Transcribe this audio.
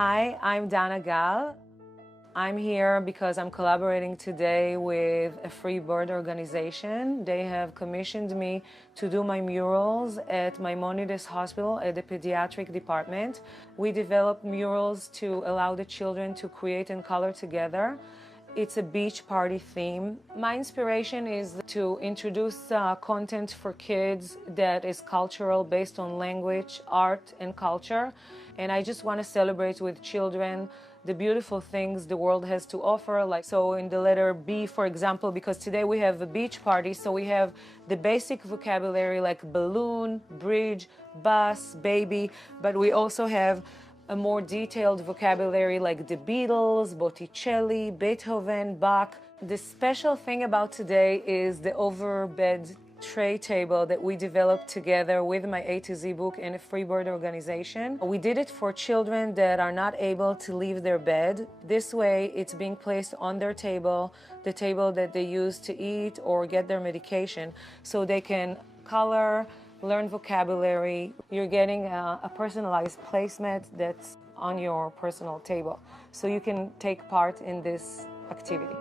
Hi, I'm Dana Gal. I'm here because I'm collaborating today with a free bird organization. They have commissioned me to do my murals at Maimonides Hospital at the pediatric department. We develop murals to allow the children to create and color together. It's a beach party theme. My inspiration is to introduce content for kids that is cultural, based on language, art, and culture. And I just want to celebrate with children the beautiful things the world has to offer. Like, so in the letter B, for example, because today we have a beach party, so we have the basic vocabulary like balloon, bridge, bus, baby, but we also have a more detailed vocabulary like the Beatles, Botticelli, Beethoven, Bach. The special thing about today is the overbed tray table that we developed together with my A to Z book and a free bird organization. We did it for children that are not able to leave their bed. This way it's being placed on their table, the table that they use to eat or get their medication, so they can color, learn vocabulary. You're getting a personalized placemat that's on your personal table, so you can take part in this activity.